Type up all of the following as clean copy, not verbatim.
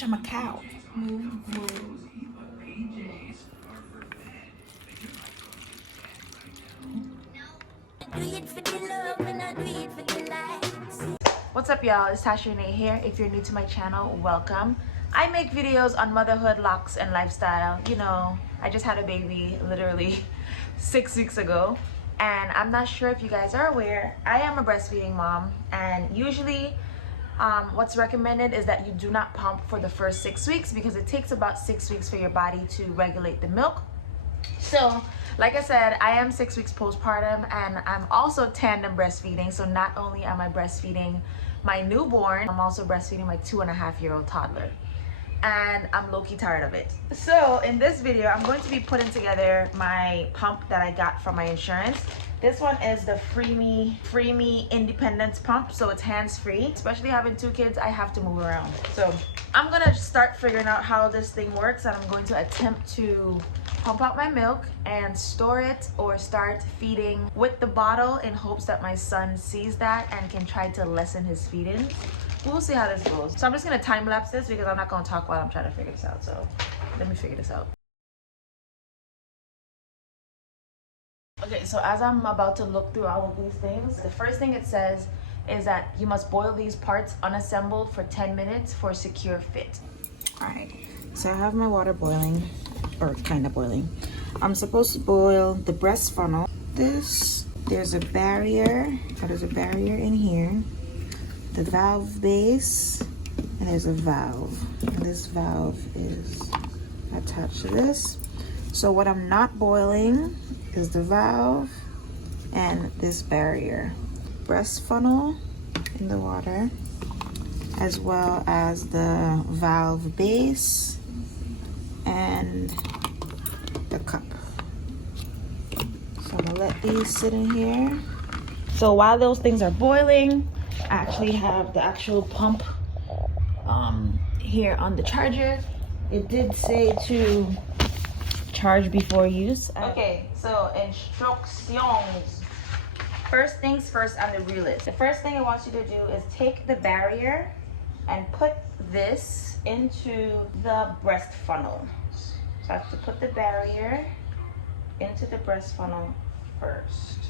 Bitch, I'm a cow. Move, move. What's up, y'all? It's Taasha Reneé here. If you're new to my channel, welcome. I make videos on motherhood, locks, and lifestyle. You know, I just had a baby literally 6 weeks ago, and I'm not sure if you guys are aware, I am a breastfeeding mom, and usually what's recommended is that you do not pump for the first 6 weeks because it takes about 6 weeks for your body to regulate the milk. So like I said, I am 6 weeks postpartum, and I'm also tandem breastfeeding. So not only am I breastfeeding my newborn, I'm also breastfeeding my 2.5-year-old toddler, and I'm low-key tired of it. So in this video, I'm going to be putting together my pump that I got from my insurance. This one is the Freemie Independence Pump, so it's hands-free. Especially having 2 kids, I have to move around. So I'm gonna start figuring out how this thing works, and I'm going to attempt to pump out my milk and store it or start feeding with the bottle in hopes that my son sees that and can try to lessen his feeding. We'll see how this goes. So I'm just gonna time lapse this because I'm not gonna talk while I'm trying to figure this out. So let me figure this out. Okay, so as I'm about to look through all of these things, the first thing it says is that you must boil these parts unassembled for 10 minutes for secure fit. All right, so I have my water boiling, or kind of boiling. I'm supposed to boil the breast funnel. There's a barrier, there's a barrier in here, the valve base, and there's a valve. And this valve is attached to this. So what I'm not boiling is the valve and this barrier. Breast funnel in the water, as well as the valve base and the cup. So I'm gonna let these sit in here. So while those things are boiling, I actually have the actual pump here on the charger. It did say to charge before use. Okay, so instructions. First things first on the realist. The first thing I want you to do is take the barrier and put this into the breast funnel. So I have to put the barrier into the breast funnel first.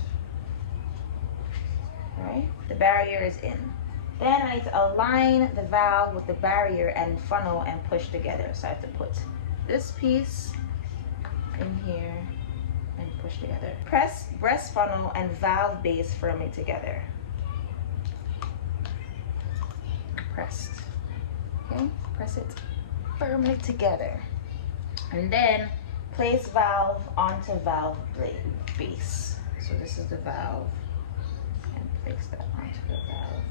Right? The barrier is in. Then I need to align the valve with the barrier and funnel and push together. So I have to put this piece in here and push together. Press breast funnel and valve base firmly together. Pressed. Okay, press it firmly together. And then place valve onto valve base. So this is the valve, and place that onto the valve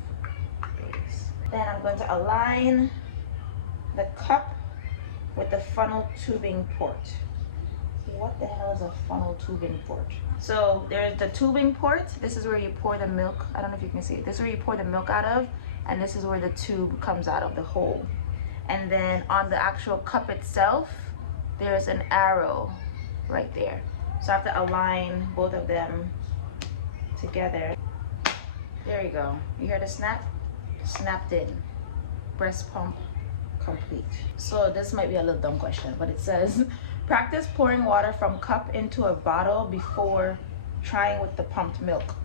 base. Then I'm going to align the cup with the funnel tubing port. What the hell is a funnel tubing port? So there's the tubing port. This is where you pour the milk. I don't know if you can see it. This is where you pour the milk out of, and this is where the tube comes out of the hole. And then on the actual cup itself, there's an arrow right there. So I have to align both of them together. There you go. You hear the snap? Snapped in. Breast pump complete. So this might be a little dumb question, but it says, practice pouring water from cup into a bottle before trying with the pumped milk.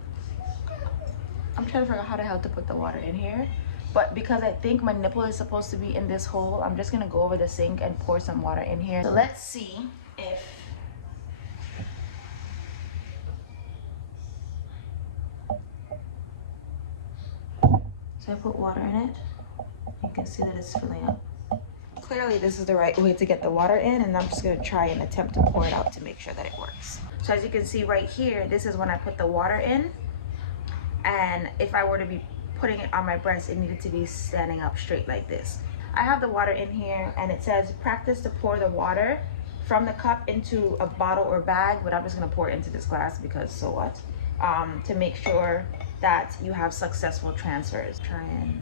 I'm trying to figure out how the hell to put the water in here, but because I think my nipple is supposed to be in this hole, I'm just gonna go over the sink and pour some water in here. So let's see if so I put water in it. You can see that it's filling up. Clearly this is the right way to get the water in, and I'm just going to try and attempt to pour it out to make sure that it works. So as you can see right here, this is when I put the water in, and if I were to be putting it on my breast, it needed to be standing up straight like this. I have the water in here, and it says practice to pour the water from the cup into a bottle or bag, but I'm just going to pour it into this glass because so what, to make sure that you have successful transfers. Try and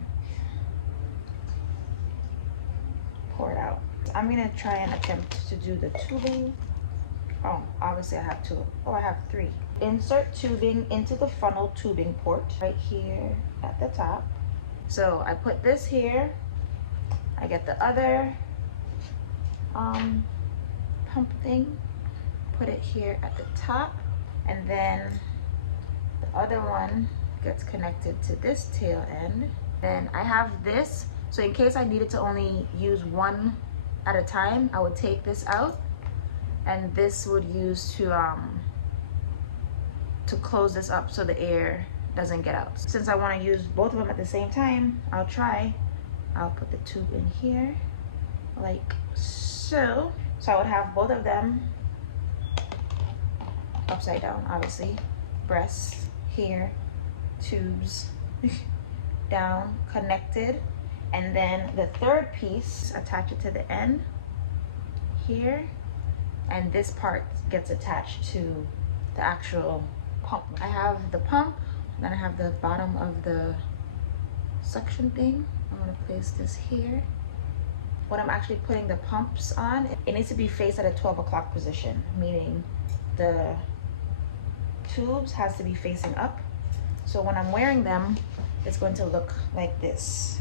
pour it out. I'm gonna try and attempt to do the tubing. Oh, obviously I have 2. Oh, I have 3. Insert tubing into the funnel tubing port right here at the top. So I put this here, I get the other pump thing, put it here at the top, and then the other one gets connected to this tail end. Then I have this, so in case I needed to only use one at a time, I would take this out, and this would use to close this up so the air doesn't get out. Since I want to use both of them at the same time, I'll put the tube in here like so. So I would have both of them upside down, obviously. Breasts here, tubes down, connected, and then the third piece, attach it to the end here, and this part gets attached to the actual pump. I have the pump, then I have the bottom of the suction thing. I'm gonna place this here. When I'm actually putting the pumps on, it needs to be faced at a 12 o'clock position, meaning the tubes has to be facing up. So when I'm wearing them, it's going to look like this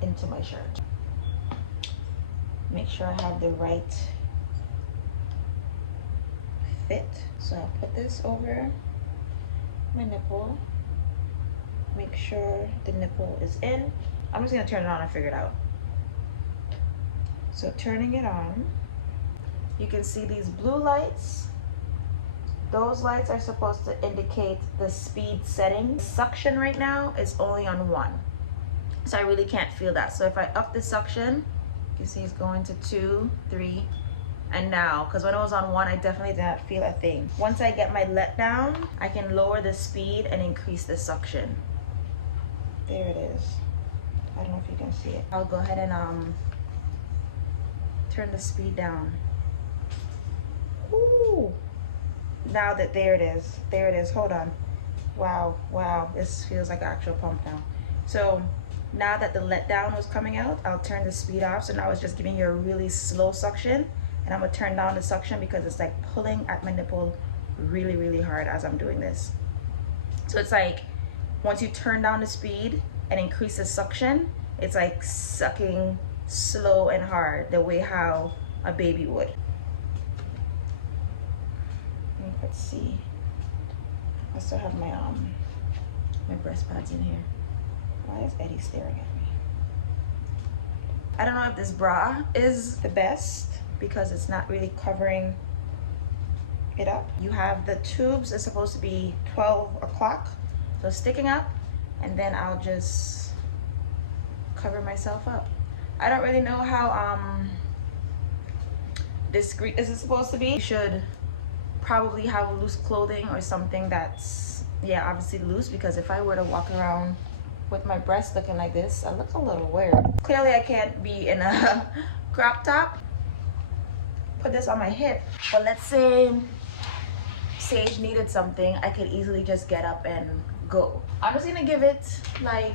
into my shirt. Make sure I have the right fit. So I'll put this over my nipple. Make sure the nipple is in. I'm just gonna turn it on and figure it out. So turning it on, you can see these blue lights. Those lights are supposed to indicate the speed setting. Suction right now is only on 1. So I really can't feel that. So if I up the suction, you can see it's going to 2, 3, and now, because when it was on 1, I definitely did not feel a thing. Once I get my let down, I can lower the speed and increase the suction. There it is. I don't know if you can see it. I'll go ahead and turn the speed down. Ooh. Now that there it is, hold on. Wow, this feels like an actual pump now. So now that the letdown was coming out, I'll turn the speed off. So now it's just giving you a really slow suction, and I'm gonna turn down the suction because it's like pulling at my nipple really, really hard as I'm doing this. So it's like, once you turn down the speed and increase the suction, it's like sucking slow and hard, the way how a baby would. Let's see. I still have my my breast pads in here. Why is Eddie staring at me? I don't know if this bra is the best because it's not really covering it up. You have the tubes, it's supposed to be 12 o'clock, so sticking up, and then I'll just cover myself up. I don't really know how discreet is it supposed to be. You should probably have loose clothing or something that's, yeah, obviously loose, because if I were to walk around with my breasts looking like this, I look a little weird. Clearly I can't be in a crop top. Put this on my hip, but let's say Sage needed something, I could easily just get up and go. I'm just gonna give it like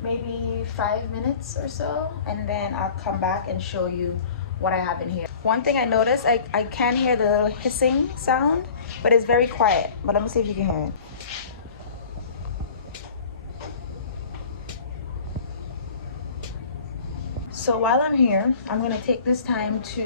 maybe 5 minutes or so, and then I'll come back and show you what I have in here. One thing I noticed, I can hear the hissing sound, but it's very quiet. But let me see if you can hear it. So while I'm here, I'm gonna take this time to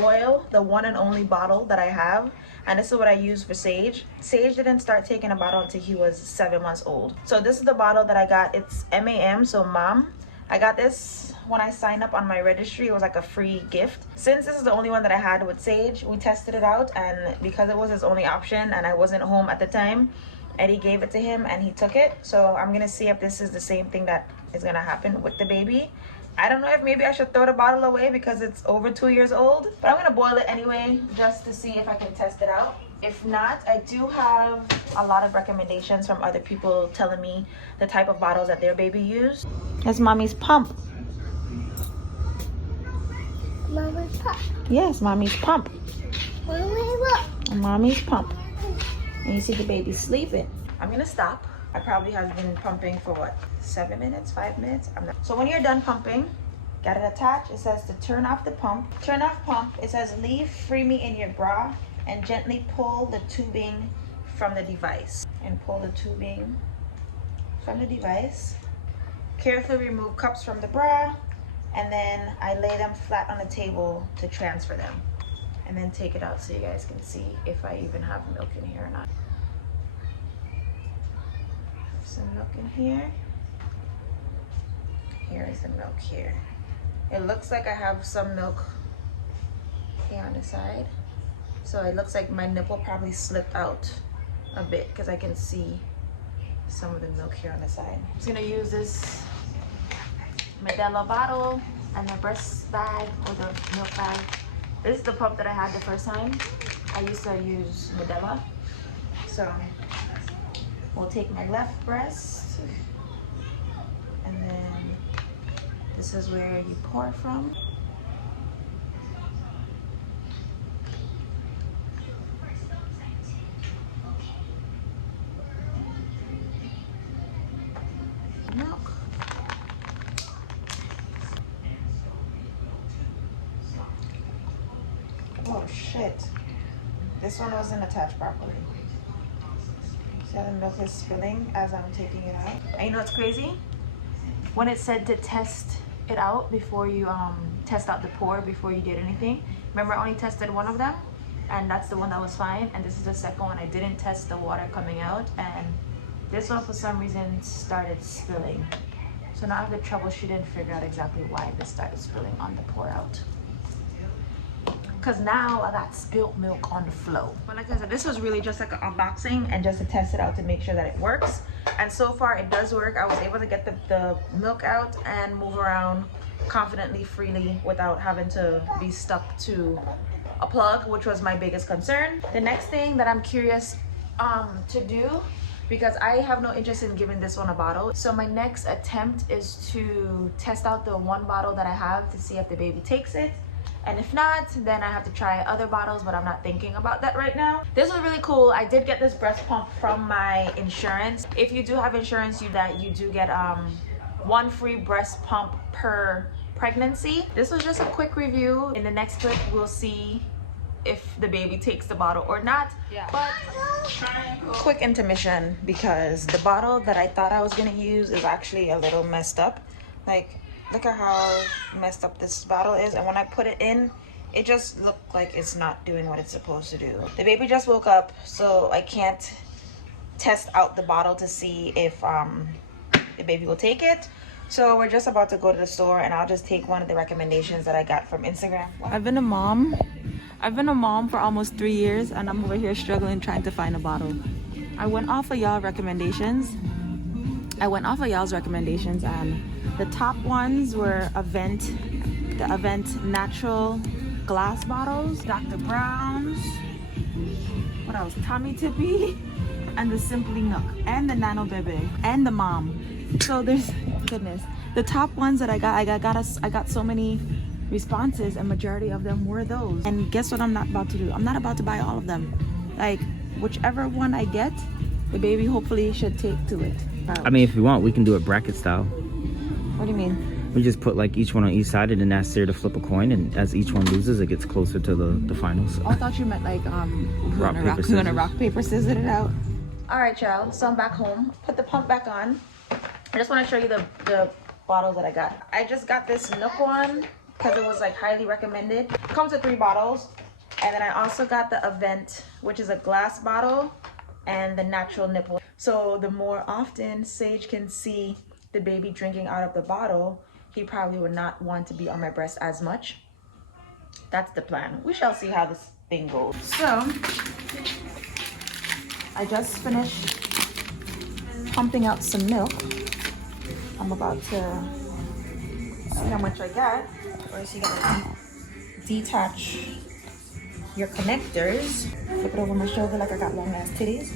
boil the one and only bottle that I have. And this is what I use for Sage. Sage didn't start taking a bottle until he was 7 months old. So this is the bottle that I got. It's MAM, so mom. I got this when I signed up on my registry. It was like a free gift. Since this is the only one that I had with Sage, we tested it out, and because it was his only option and I wasn't home at the time, Eddie gave it to him and he took it. So I'm gonna see if this is the same thing that is gonna happen with the baby. I don't know if maybe I should throw the bottle away because it's over 2 years old, but I'm gonna boil it anyway just to see if I can test it out. If not, I do have a lot of recommendations from other people telling me the type of bottles that their baby used. That's mommy's pump. Mommy's pump. Yes, mommy's pump. Mommy, look. Mommy's pump. And you see the baby sleeping. I'm gonna stop. I probably have been pumping for what, 7 minutes, 5 minutes? I'm not. So when you're done pumping, got it attached. It says to turn off the pump. Turn off pump. It says leave Freemie in your bra and gently pull the tubing from the device. And pull the tubing from the device. Carefully remove cups from the bra. and then I lay them flat on the table to transfer them, and then take it out so you guys can see if I even have milk in here or not. Have some milk in here. Here is the milk here. It looks like I have some milk here on the side. So it looks like my nipple probably slipped out a bit because I can see some of the milk here on the side. I'm just gonna use this Medela bottle and the breast bag or the milk bag. This is the pump that I had the first time. I used to use Medela. So we'll take my left breast, and then this is where you pour from. Milk. Oh shit. This one wasn't attached properly. See how the milk is spilling as I'm taking it out? And you know what's crazy? When it said to test it out before you test out the pour before you did anything. Remember, I only tested one of them, and that's the one that was fine, and this is the second one. I didn't test the water coming out, and this one for some reason started spilling. So now I have to troubleshoot and figure out exactly why this started spilling on the pour out. Because now I got spilt milk on the floor. But like I said, this was really just like an unboxing and just to test it out to make sure that it works. And so far it does work. I was able to get the milk out and move around confidently, freely, without having to be stuck to a plug, which was my biggest concern. The next thing that I'm curious to do, because I have no interest in giving this one a bottle. So my next attempt is to test out the one bottle that I have to see if the baby takes it. And if not, then I have to try other bottles, but I'm not thinking about that right now. This was really cool. I did get this breast pump from my insurance. If you do have insurance, you do get one free breast pump per pregnancy. This was just a quick review. In the next clip, we'll see if the baby takes the bottle or not. Yeah. But quick intermission, because the bottle that I thought I was gonna use is actually a little messed up. Like, look at how messed up this bottle is, and when I put it in, it just looked like it's not doing what it's supposed to do. The baby just woke up, so I can't test out the bottle to see if the baby will take it. So we're just about to go to the store, and I'll just take one of the recommendations that I got from Instagram. I've been a mom for almost 3 years, and I'm over here struggling trying to find a bottle. I went off of y'all's recommendations, and the top ones were the Event natural glass bottles, Dr. Brown's, what else? Tommy Tippy, and the Simply Nook, and the Nano Bebe, and the Mom. So there's, goodness, the top ones that I got so many responses, and majority of them were those. And guess what I'm not about to do? I'm not about to buy all of them. Like, whichever one I get, the baby hopefully should take to it. I mean, if you want, we can do it bracket style. What do you mean? We just put like each one on each side and then ask Sarah to flip a coin, and as each one loses, it gets closer to the finals. Oh, I thought you meant like rock, paper, scissors it out. All right, y'all. So I'm back home. Put the pump back on. I just want to show you the bottles that I got. I just got this Nook one because it was like highly recommended. It comes with 3 bottles, and then I also got the Event, which is a glass bottle, and the natural nipple. So the more often Sage can see the baby drinking out of the bottle, he probably would not want to be on my breast as much. That's the plan. We shall see how this thing goes. So I just finished pumping out some milk. I'm about to see how much I got. First, you gotta detach your connectors. Flip it over my shoulder like I got long ass titties.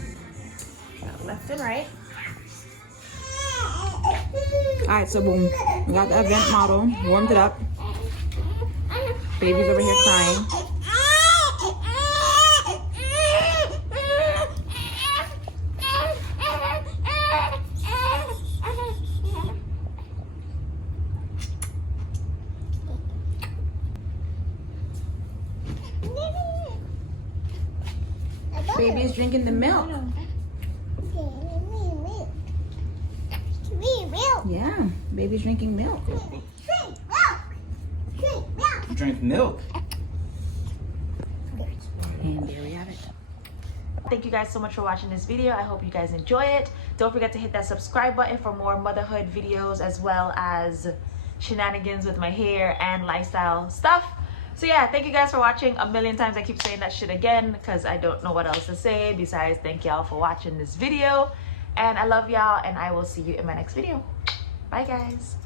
Got left and right. Alright, so boom, we got the Event model, warmed it up. Baby's over here crying. Baby's drinking the milk. Yeah, baby's drinking milk. drink milk. And there we have it. Thank you guys so much for watching this video. I hope you guys enjoy it. Don't forget to hit that subscribe button for more motherhood videos, as well as shenanigans with my hair and lifestyle stuff. So yeah, thank you guys for watching. A million times I keep saying that shit again because I don't know what else to say besides thank y'all for watching this video. And I love y'all, and I will see you in my next video. Bye guys.